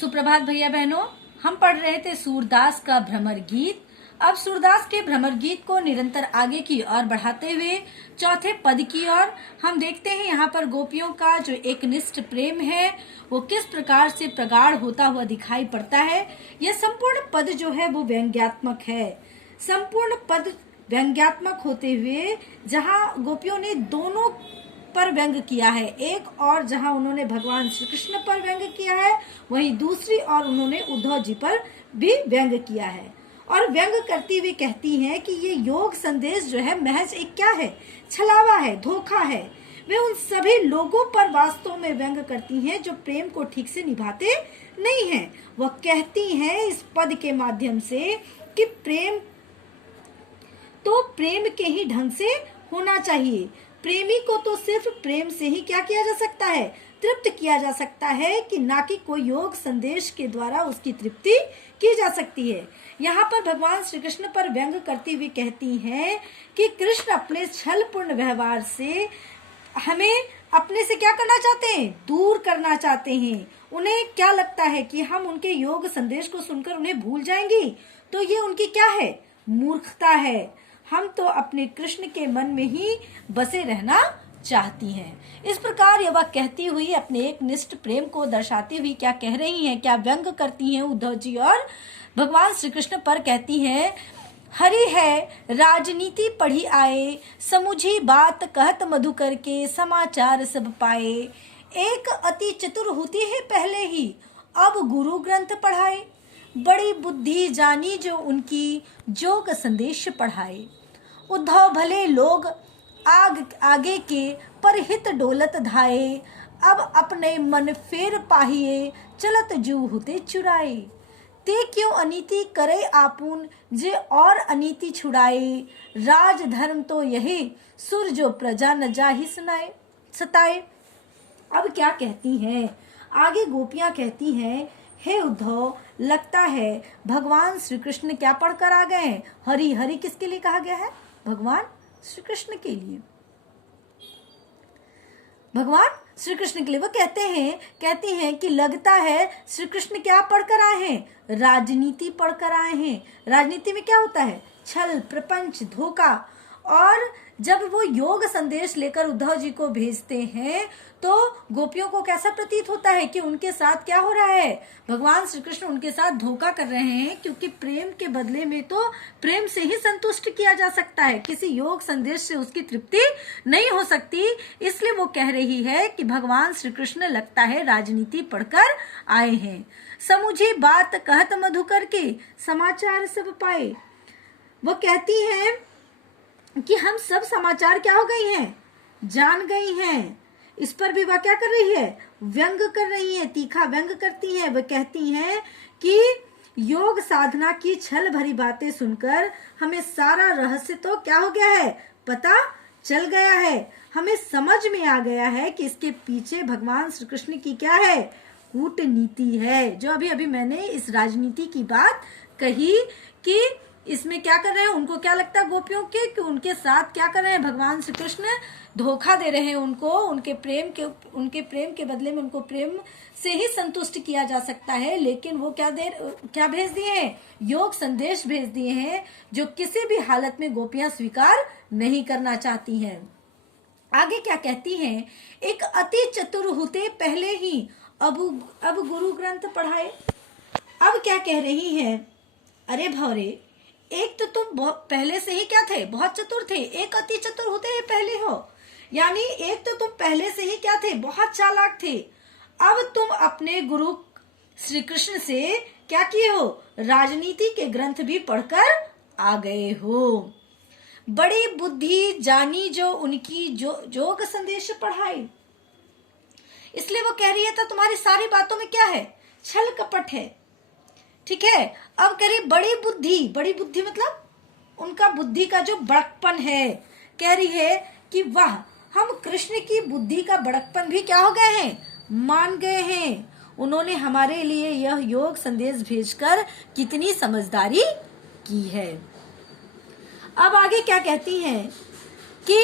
सुप्रभात भैया बहनों, हम पढ़ रहे थे सूरदास का भ्रमर गीत। अब सूरदास के भ्रमर गीत को निरंतर आगे की ओर बढ़ाते हुए चौथे पद की ओर हम देखते हैं यहाँ पर गोपियों का जो एक निष्ठ प्रेम है वो किस प्रकार से प्रगाढ़ होता हुआ दिखाई पड़ता है। यह संपूर्ण पद जो है वो व्यंग्यात्मक है। संपूर्ण पद व्यंग्यात्मक होते हुए जहाँ गोपियों ने दोनों पर व्यंग किया है, एक और जहां उन्होंने भगवान श्री कृष्ण पर व्यंग किया है, वहीं दूसरी और उन्होंने उद्धव जी पर भी व्यंग किया है। और व्यंग करती हुई कहती हैं कि ये योग संदेश जो है महज एक क्या है, छलावा है, धोखा है। वे उन सभी लोगों पर वास्तव में व्यंग करती हैं जो प्रेम को ठीक से निभाते नहीं हैं। वह कहती हैं इस पद के माध्यम से कि प्रेम तो प्रेम के ही ढंग से होना चाहिए। प्रेमी को तो सिर्फ प्रेम से ही क्या किया जा सकता है, तृप्त किया जा सकता है, कि ना कि कोई योग संदेश के द्वारा उसकी तृप्ति की जा सकती है। यहाँ पर भगवान श्री कृष्ण पर व्यंग करती हुई कहती हैं कि कृष्ण अपने छलपूर्ण व्यवहार से हमें अपने से क्या करना चाहते हैं, दूर करना चाहते हैं। उन्हें क्या लगता है कि हम उनके योग संदेश को सुनकर उन्हें भूल जाएंगे, तो ये उनकी क्या है, मूर्खता है। हम तो अपने कृष्ण के मन में ही बसे रहना चाहती हैं। इस प्रकार यह वह कहती हुई अपने एक निष्ठ प्रेम को दर्शाती हुई क्या कह रही हैं, क्या व्यंग करती हैं उद्धव जी और भगवान श्री कृष्ण पर कहती हैं, हरि है राजनीति पढ़ी आए, समुझी बात कहत मधुकर के, समाचार सब पाए। एक अति चतुर होती है पहले ही, अब गुरु ग्रंथ पढ़ाए, बड़ी बुद्धि जानी जो उनकी, जोग संदेश पढ़ाए। उद्धव भले लोग आगे के पर हित डोलत धाये, अब अपने मन फेर पाहिए, चलत जू होते चुराए। ते क्यों अनीति करे आपुन, जे और अनीति छुड़ाए, राज धर्म तो यही, सुर जो प्रजा न जाहि सुनाए सताए। अब क्या कहती हैं, आगे गोपियां कहती हैं, हे उद्धव, लगता है भगवान श्री कृष्ण क्या पढ़कर आ गए हैं। हरि हरि किसके लिए कहा गया है, भगवान श्री कृष्ण के लिए, भगवान श्री कृष्ण के लिए। वो कहती हैं कि लगता है श्री कृष्ण क्या पढ़कर आए हैं, राजनीति पढ़कर आए हैं। राजनीति में क्या होता है, छल, प्रपंच, धोखा। और जब वो योग संदेश लेकर उद्धव जी को भेजते हैं तो गोपियों को कैसा प्रतीत होता है कि उनके साथ क्या हो रहा है, भगवान श्री कृष्ण उनके साथ धोखा कर रहे हैं, क्योंकि प्रेम के बदले में तो प्रेम से ही संतुष्ट किया जा सकता है, किसी योग संदेश से उसकी तृप्ति नहीं हो सकती। इसलिए वो कह रही है कि भगवान श्री कृष्ण लगता है राजनीति पढ़कर आए हैं। समुझी बात कहत मधुकर के, समाचार सब पाए। वो कहती है कि हम सब समाचार क्या हो गई हैं, जान गई हैं। इस पर भी वह क्या कर रही है, व्यंग कर रही है, तीखा व्यंग करती है। वह कहती हैं कि योग साधना की छल भरी बातें सुनकर हमें सारा रहस्य तो क्या हो गया है, पता चल गया है। हमें समझ में आ गया है कि इसके पीछे भगवान श्री कृष्ण की क्या है, कूटनीति है। जो अभी अभी मैंने इस राजनीति की बात कही कि इसमें क्या कर रहे हैं, उनको क्या लगता है गोपियों के कि उनके साथ क्या कर रहे हैं, भगवान श्री कृष्ण धोखा दे रहे हैं उनको। उनके प्रेम के बदले में उनको प्रेम से ही संतुष्ट किया जा सकता है, लेकिन वो क्या भेज दिए हैं, योग संदेश भेज दिए हैं जो किसी भी हालत में गोपियां स्वीकार नहीं करना चाहती हैं। आगे क्या कहती हैं, एक अति चतुर होते पहले ही, अब गुरु ग्रंथ पढ़ाए। अब क्या कह रही है, अरे भौरे, एक तो तुम पहले से ही क्या थे, बहुत चतुर थे, एक अति चतुर होते ही पहले हो, यानी एक तो तुम पहले से ही क्या थे, बहुत चालाक थे। अब तुम अपने गुरु श्री कृष्ण से क्या किए हो, राजनीति के ग्रंथ भी पढ़कर आ गए हो। बड़ी बुद्धि जानी जो उनकी, जो जोग संदेश पढ़ाई। इसलिए वो कह रही है, तो तुम्हारी सारी बातों में क्या है, छल कपट है, ठीक है। अब कह रही बड़ी बुद्धि मतलब उनका बुद्धि का जो बड़कपन है। कह रही है कि वाह, हम कृष्ण की बुद्धि का बड़कपन भी क्या हो गए हैं, मान गए हैं। उन्होंने हमारे लिए यह योग संदेश भेजकर कितनी समझदारी की है। अब आगे क्या कहती हैं कि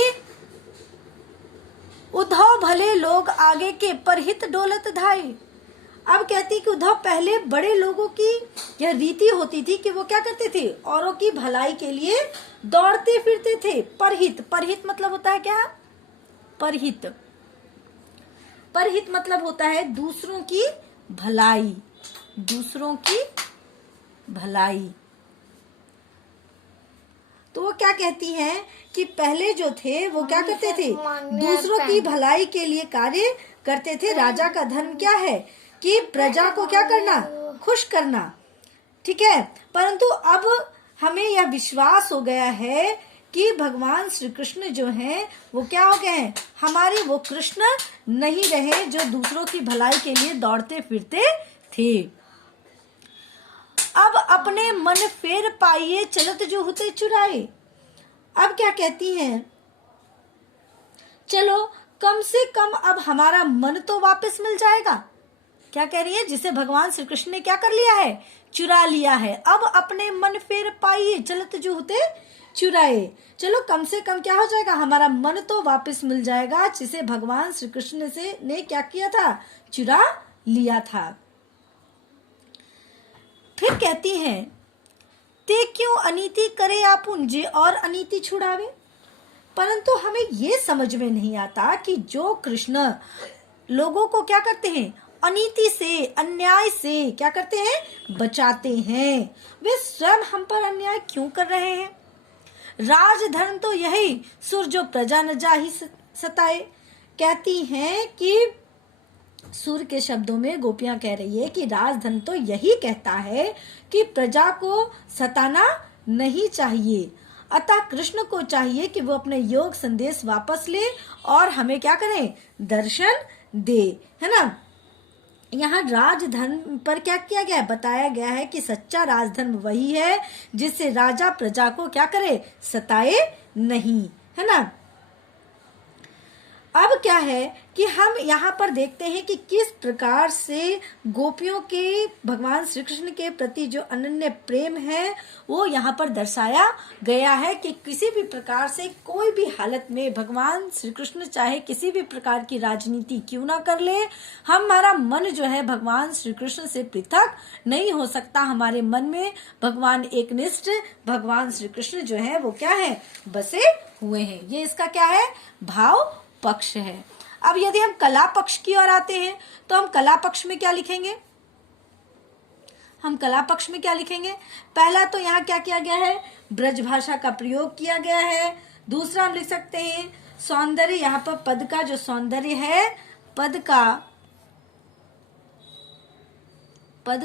उद्धव भले लोग आगे के परहित डोलत धाये। अब कहती कि उद्धव पहले बड़े लोगों की यह रीति होती थी कि वो क्या करते थे, औरों की भलाई के लिए दौड़ते फिरते थे। परहित, परहित मतलब होता है क्या, परहित, परहित मतलब होता है दूसरों की भलाई, दूसरों की भलाई। तो वो क्या कहती हैं कि पहले जो थे वो क्या करते थे, दूसरों की भलाई के लिए कार्य करते थे। राजा का धर्म क्या है कि प्रजा को क्या करना, खुश करना, ठीक है। परंतु अब हमें यह विश्वास हो गया है कि भगवान श्री कृष्ण जो हैं वो क्या हो गए हैं, हमारे वो कृष्ण नहीं रहे जो दूसरों की भलाई के लिए दौड़ते फिरते थे। अब अपने मन फेर पाइए, चलत जो होते चुराए। अब क्या कहती हैं, चलो कम से कम अब हमारा मन तो वापस मिल जाएगा। क्या कह रही है, जिसे भगवान श्री कृष्ण ने क्या कर लिया है, चुरा लिया है। अब अपने मन फेर पाइए, चलत जो होते चुराए। चलो कम से कम क्या हो जाएगा, हमारा मन तो वापस मिल जाएगा, जिसे भगवान श्री कृष्ण से ने क्या किया था, चुरा लिया था। फिर कहती हैं, ते क्यों अनीति करे आपुन, जे और अनीति छुड़ावे। परंतु हमें ये समझ में नहीं आता कि जो कृष्ण लोगों को क्या करते हैं, अनीति से, अन्याय से क्या करते हैं, बचाते हैं, वे स्वयं हम पर अन्याय क्यों कर रहे हैं। राजधर्म तो यही, सुर जो प्रजा न जाहि सताए। कहती हैं कि सुर के शब्दों में गोपियां कह रही है कि राजधर्म तो यही कहता है कि प्रजा को सताना नहीं चाहिए। अतः कृष्ण को चाहिए कि वो अपने योग संदेश वापस ले और हमें क्या करें, दर्शन दे, है ना। यहाँ राजधर्म पर क्या किया गया है, बताया गया है कि सच्चा राजधर्म वही है जिससे राजा प्रजा को क्या करे, सताए नहीं, है ना। अब क्या है कि हम यहाँ पर देखते हैं कि किस प्रकार से गोपियों के भगवान श्री कृष्ण के प्रति जो अनन्य प्रेम है वो यहाँ पर दर्शाया गया है कि किसी भी प्रकार से, कोई भी हालत में भगवान श्री कृष्ण चाहे किसी भी प्रकार की राजनीति क्यों ना कर ले, हमारा मन जो है भगवान श्री कृष्ण से पृथक नहीं हो सकता। हमारे मन में भगवान एकनिष्ठ भगवान श्री कृष्ण जो है वो क्या है, बसे हुए हैं। ये इसका क्या है, भाव पक्ष है। अब यदि हम कला पक्ष की ओर आते हैं तो हम कला पक्ष में क्या लिखेंगे, हम कला पक्ष में क्या लिखेंगे। पहला तो यहाँ क्या किया गया है, ब्रज भाषा का प्रयोग किया गया है। दूसरा हम लिख सकते हैं सौंदर्य, यहाँ पर पद का जो सौंदर्य है, पद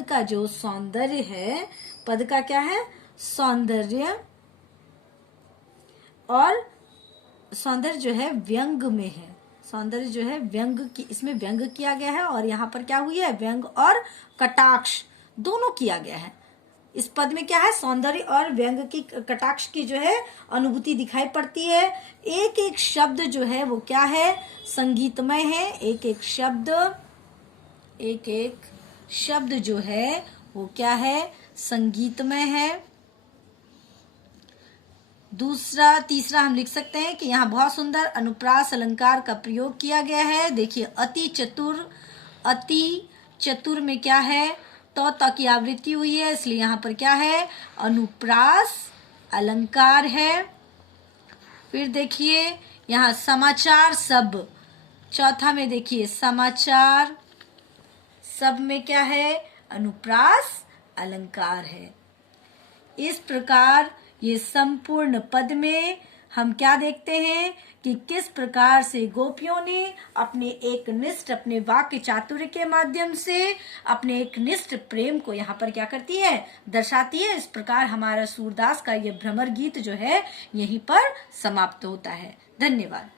का जो सौंदर्य है, पद का क्या है, सौंदर्य, और सौंदर्य जो है व्यंग में है, सौंदर्य जो है व्यंग की, इसमें व्यंग किया गया है और यहाँ पर क्या हुई है, व्यंग और कटाक्ष दोनों किया गया है। इस पद में क्या है, सौंदर्य और व्यंग की, कटाक्ष की जो है अनुभूति दिखाई पड़ती है। एक एक शब्द जो है वो क्या है, संगीतमय है। एक एक शब्द जो है वो क्या है, संगीतमय है। तीसरा हम लिख सकते हैं कि यहाँ बहुत सुंदर अनुप्रास अलंकार का प्रयोग किया गया है। देखिए, अति चतुर में क्या है, तो की आवृत्ति हुई है, इसलिए यहाँ पर क्या है, अनुप्रास अलंकार है। फिर देखिए यहाँ समाचार सब, चौथा में देखिए समाचार सब में क्या है, अनुप्रास अलंकार है। इस प्रकार ये संपूर्ण पद में हम क्या देखते हैं कि किस प्रकार से गोपियों ने अपने एकनिष्ठ, अपने वाक्य चातुर्य के माध्यम से अपने एकनिष्ठ प्रेम को यहाँ पर क्या करती है, दर्शाती है। इस प्रकार हमारा सूरदास का ये भ्रमर गीत जो है यहीं पर समाप्त होता है। धन्यवाद।